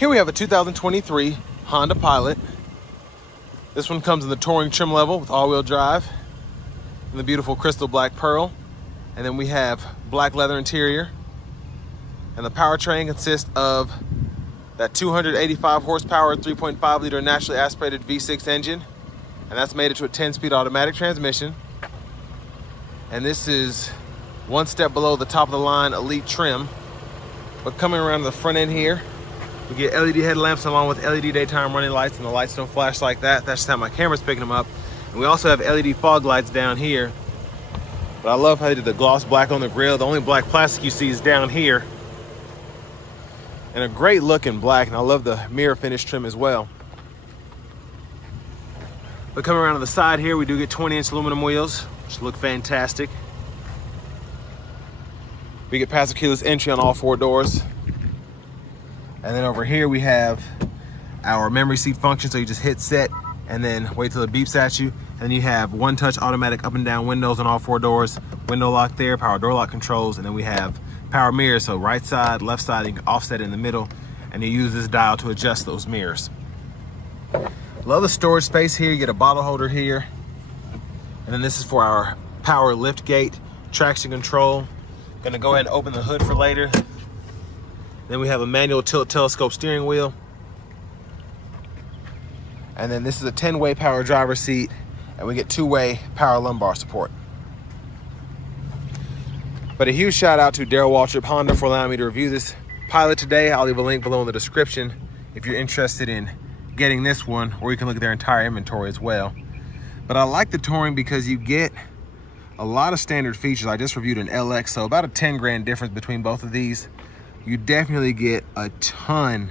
Here we have a 2023 Honda Pilot. This one comes in the touring trim level with all-wheel drive and the beautiful crystal black pearl. And then we have black leather interior. And the powertrain consists of that 285 horsepower, 3.5 liter naturally aspirated V6 engine. And that's made it to a 10-speed automatic transmission. And this is one step below the top of the line elite trim. But coming around the front end here, we get LED headlamps along with LED daytime running lights, and the lights don't flash like that. That's just how my camera's picking them up. And we also have LED fog lights down here. But I love how they did the gloss black on the grill. The only black plastic you see is down here. And a great looking black, and I love the mirror finish trim as well. But coming around to the side here, we do get 20-inch aluminum wheels, which look fantastic. We get passive keyless entry on all 4 doors. And then over here we have our memory seat function, so you just hit set and then wait till it beeps at you. And then you have one-touch automatic up and down windows on all 4 doors, window lock there, power door lock controls, and then we have power mirrors, so right side, left side, you can offset in the middle, and you use this dial to adjust those mirrors. Love the storage space here. You get a bottle holder here, and then this is for our power lift gate, traction control. Gonna go ahead and open the hood for later. Then we have a manual tilt telescope steering wheel. And then this is a 10-way power driver seat, and we get 2-way power lumbar support. But a huge shout out to Daryl Waltrip Honda for allowing me to review this Pilot today. I'll leave a link below in the description if you're interested in getting this one, or you can look at their entire inventory as well. But I like the touring because you get a lot of standard features. I just reviewed an LX, so about a 10 grand difference between both of these. You definitely get a ton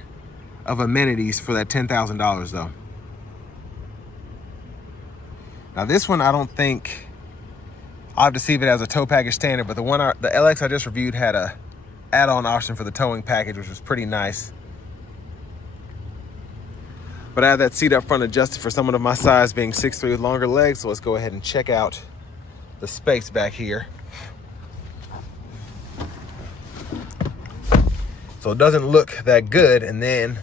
of amenities for that $10,000 though. Now this one, I don't think, I'll have to see if it has a tow package standard, but the LX I just reviewed had a add-on option for the towing package, which was pretty nice. But I have that seat up front adjusted for someone of my size, being 6'3" with longer legs, so let's go ahead and check out the space back here. So it doesn't look that good, and then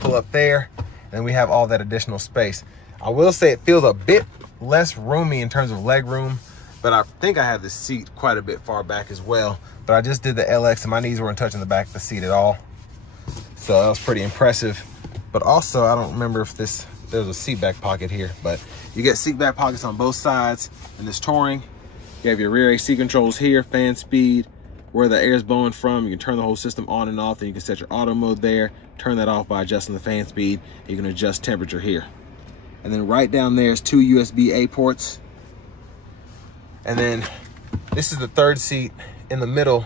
pull up there, and we have all that additional space. I will say it feels a bit less roomy in terms of leg room, but I think I have the seat quite a bit far back as well. But I just did the LX and my knees weren't touching the back of the seat at all. So that was pretty impressive. But also, I don't remember if there's a seat back pocket here, but you get seat back pockets on both sides in this touring. You have your rear AC controls here, fan speed, where the air is blowing from. You can turn the whole system on and off. Then you can set your auto mode there, turn that off by adjusting the fan speed. You can adjust temperature here. And then right down there is 2 USB-A ports. And then this is the third seat in the middle,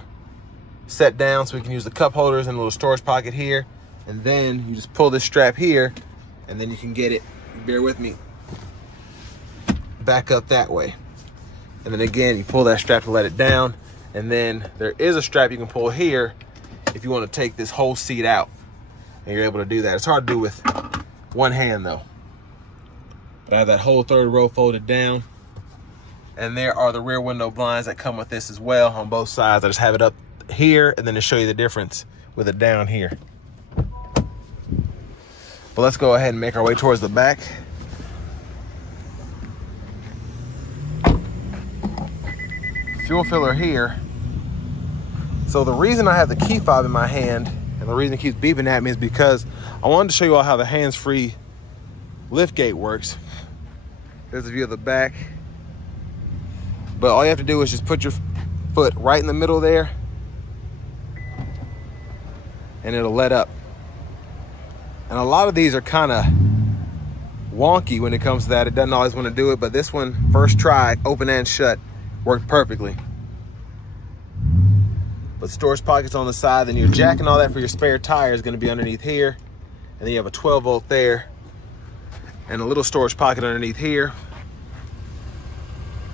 set down so we can use the cup holders and a little storage pocket here. And then you just pull this strap here, and then you can get it, bear with me, back up that way. And then again, you pull that strap to let it down. And then there is a strap you can pull here if you want to take this whole seat out, and you're able to do that. It's hard to do with one hand though. But I have that whole third row folded down. And there are the rear window blinds that come with this as well on both sides. I just have it up here, and then to show you the difference with it down here. But let's go ahead and make our way towards the back. Fuel filler here. So the reason I have the key fob in my hand, and the reason it keeps beeping at me, is because I wanted to show you all how the hands-free lift gate works. There's a view of the back. But all you have to do is just put your foot right in the middle there, and it'll let up. And a lot of these are kind of wonky when it comes to that. It doesn't always want to do it, but this one, first try, open and shut, worked perfectly. But storage pockets on the side, then your jack and all that for your spare tire is going to be underneath here. And then you have a 12 volt there, and a little storage pocket underneath here.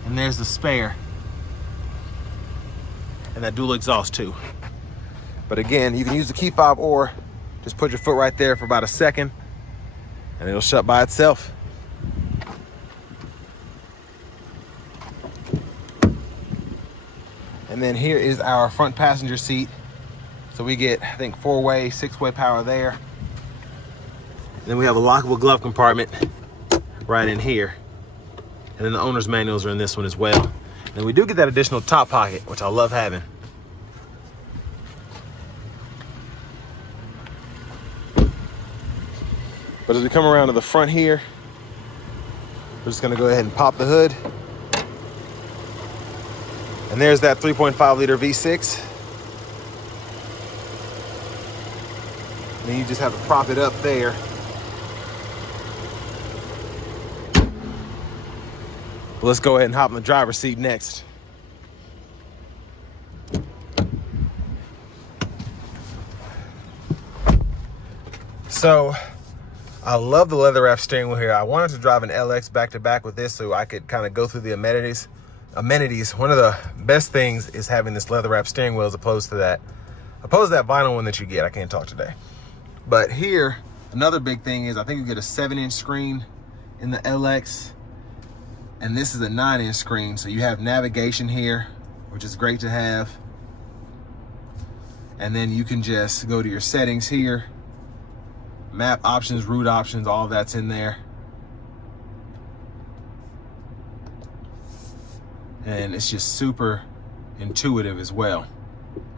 And there's the spare. And that dual exhaust too. But again, you can use the key fob or just put your foot right there for about a second, and it'll shut by itself. And then here is our front passenger seat. So we get, I think, 4-way, 6-way power there. then we have a lockable glove compartment right in here. And then the owner's manuals are in this one as well. And we do get that additional top pocket, which I love having. But as we come around to the front here, we're just gonna go ahead and pop the hood. And there's that 3.5 liter V6. And then you just have to prop it up there. Let's go ahead and hop in the driver's seat next. So, I love the leather wrap steering wheel here. I wanted to drive an LX back to back with this so I could kind of go through the amenities. One of the best things is having this leather wrap steering wheel as opposed to that vinyl one that you get. I can't talk today. But here, another big thing is I think you get a 7-inch screen in the LX, and this is a 9-inch screen. So you have navigation here, which is great to have. And then you can just go to your settings here. Map options, route options, all of that's in there. And it's just super intuitive as well.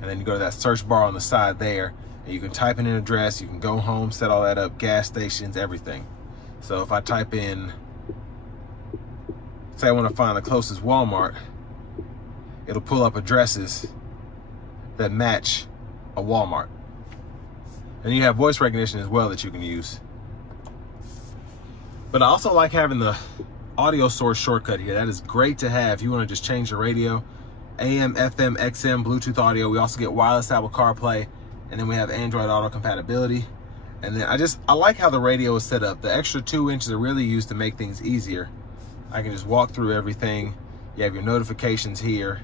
And then you go to that search bar on the side there, and you can type in an address, you can go home, set all that up, gas stations, everything. So if I type in, say I want to find the closest Walmart, it'll pull up addresses that match a Walmart. And you have voice recognition as well that you can use. But I also like having the audio source shortcut here. That is great to have if you want to just change the radio. AM, FM, XM, Bluetooth audio. We also get wireless Apple CarPlay. And then we have Android Auto compatibility. And then I like how the radio is set up. The extra 2 inches are really used to make things easier. I can just walk through everything. You have your notifications here.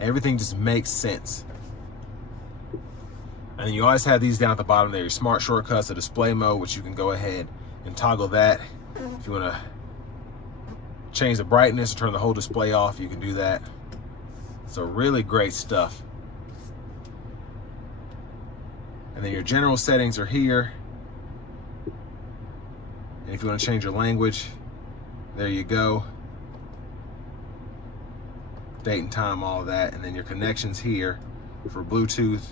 Everything just makes sense. And then you always have these down at the bottom there, your smart shortcuts, the display mode, which you can go ahead and toggle that. If you want to change the brightness or turn the whole display off, you can do that. So really great stuff. And then your general settings are here. And if you want to change your language, there you go. Date and time, all of that. And then your connections here for Bluetooth,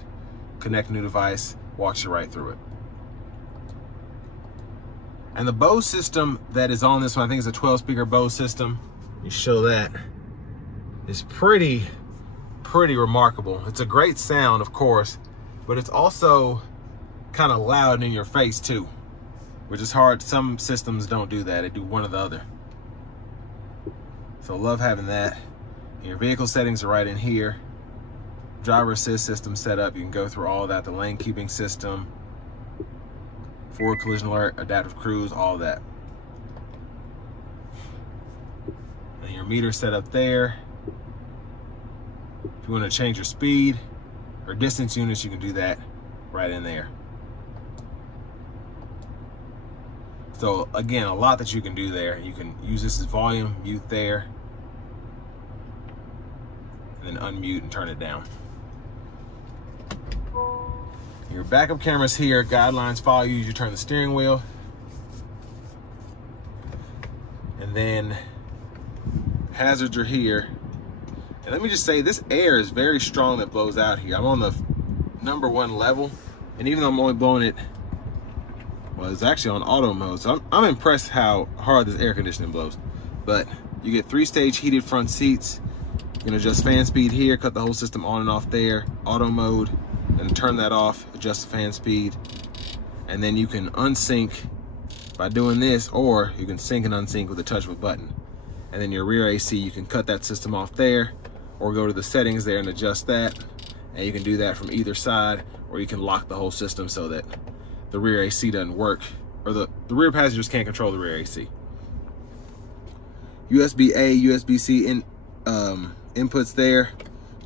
connect new device, walks you right through it. And the Bose system that is on this one, I think it's a 12 speaker Bose system. You show that. It's pretty remarkable. It's a great sound, of course, but it's also kind of loud in your face too, which is hard. Some systems don't do that. They do one or the other. So love having that. And your vehicle settings are right in here. Driver assist system set up. You can go through all that. The lane keeping system, forward collision alert, adaptive cruise, all that. And your meter set up there. If you want to change your speed or distance units, you can do that right in there. So again, a lot that you can do there. You can use this as volume, mute there, and then unmute and turn it down. Your backup cameras here, guidelines follow you as you turn the steering wheel. And then hazards are here. And let me just say, this air is very strong that blows out here. I'm on the #1 level, and even though I'm only blowing it, well, it's actually on auto mode, so I'm impressed how hard this air conditioning blows. But you get 3-stage heated front seats. You can adjust fan speed here, cut the whole system on and off there, auto mode, and turn that off, adjust the fan speed. And then you can unsync by doing this, or you can sync and unsync with the touch of a button. And then your rear AC, you can cut that system off there, or go to the settings there and adjust that. And you can do that from either side, or you can lock the whole system so that the rear AC doesn't work, or the rear passengers can't control the rear AC. USB-A, USB-C inputs there,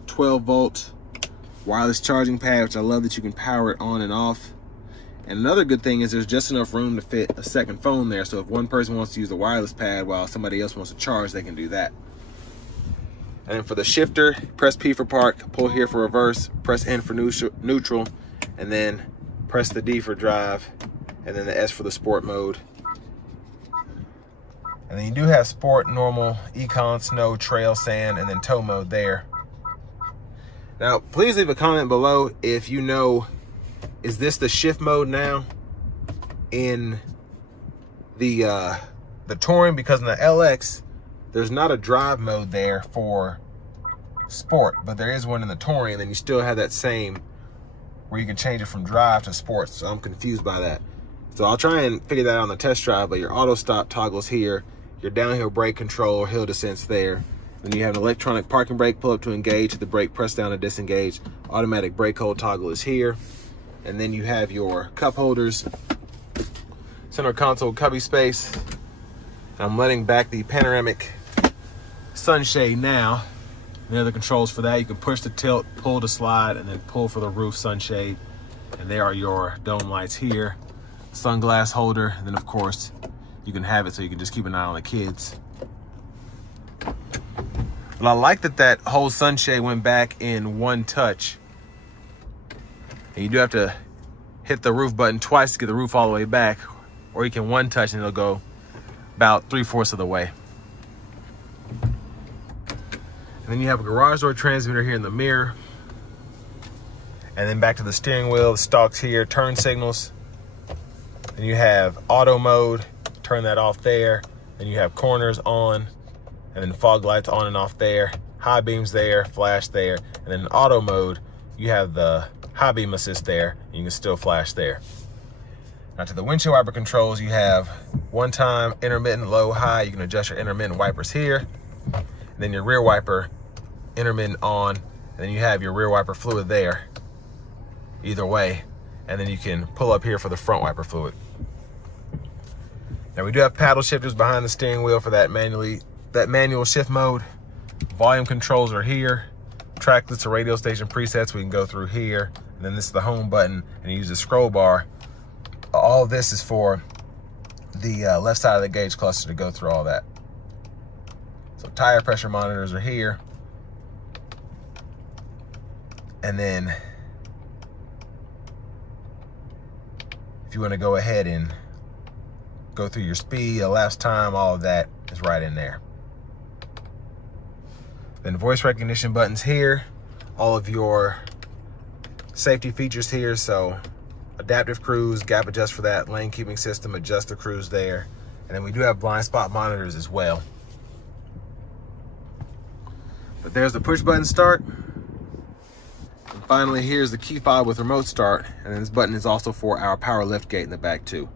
12 volt wireless charging pad, which I love that you can power it on and off. And another good thing is there's just enough room to fit a second phone there, so if one person wants to use the wireless pad while somebody else wants to charge, they can do that. And then for the shifter, press P for park, pull here for reverse, press N for neutral, and then Press the D for drive, and then the S for the sport mode. And then you do have sport, normal, econ, snow, trail, sand, and then tow mode there. Now, please leave a comment below if you know, is this the shift mode now in the Touring? Because in the LX, there's not a drive mode there for sport, but there is one in the Touring, and then you still have that same where you can change it from drive to sports. So I'm confused by that. So I'll try and figure that out on the test drive, but your auto stop toggles here, your downhill brake control, hill descents there. Then you have an electronic parking brake, pull up to engage, hit the brake, press down to disengage. Automatic brake hold toggle is here. And then you have your cup holders, center console cubby space. I'm letting back the panoramic sunshade now. And the other controls for that, you can push to tilt, pull to slide, and then pull for the roof sunshade. And there are your dome lights here. Sunglass holder, and then of course, you can have it so you can just keep an eye on the kids. But I like that whole sunshade went back in one touch. And you do have to hit the roof button twice to get the roof all the way back, or you can one touch and it'll go about 3/4 of the way. And then you have a garage door transmitter here in the mirror. And then back to the steering wheel, the stalks here, turn signals. Then you have auto mode, turn that off there. Then you have corners on, and then fog lights on and off there. High beams there, flash there. And then in auto mode, you have the high beam assist there, and you can still flash there. Now to the windshield wiper controls, you have one time intermittent, low, high. You can adjust your intermittent wipers here. And then your rear wiper, intermittent on, and then you have your rear wiper fluid there, either way. And then you can pull up here for the front wiper fluid. Now we do have paddle shifters behind the steering wheel for that manual shift mode. Volume controls are here. Track list or radio station presets we can go through here. And then this is the home button, and you use the scroll bar. All of this is for the left side of the gauge cluster to go through all that. So tire pressure monitors are here. And then if you want to go ahead and go through your speed, elapsed time, all of that is right in there. Then voice recognition buttons here, all of your safety features here. So adaptive cruise, gap adjust for that, lane keeping system, adjust the cruise there. And then we do have blind spot monitors as well. But there's the push button start. And finally, here's the key fob with remote start. And then this button is also for our power lift gate in the back too.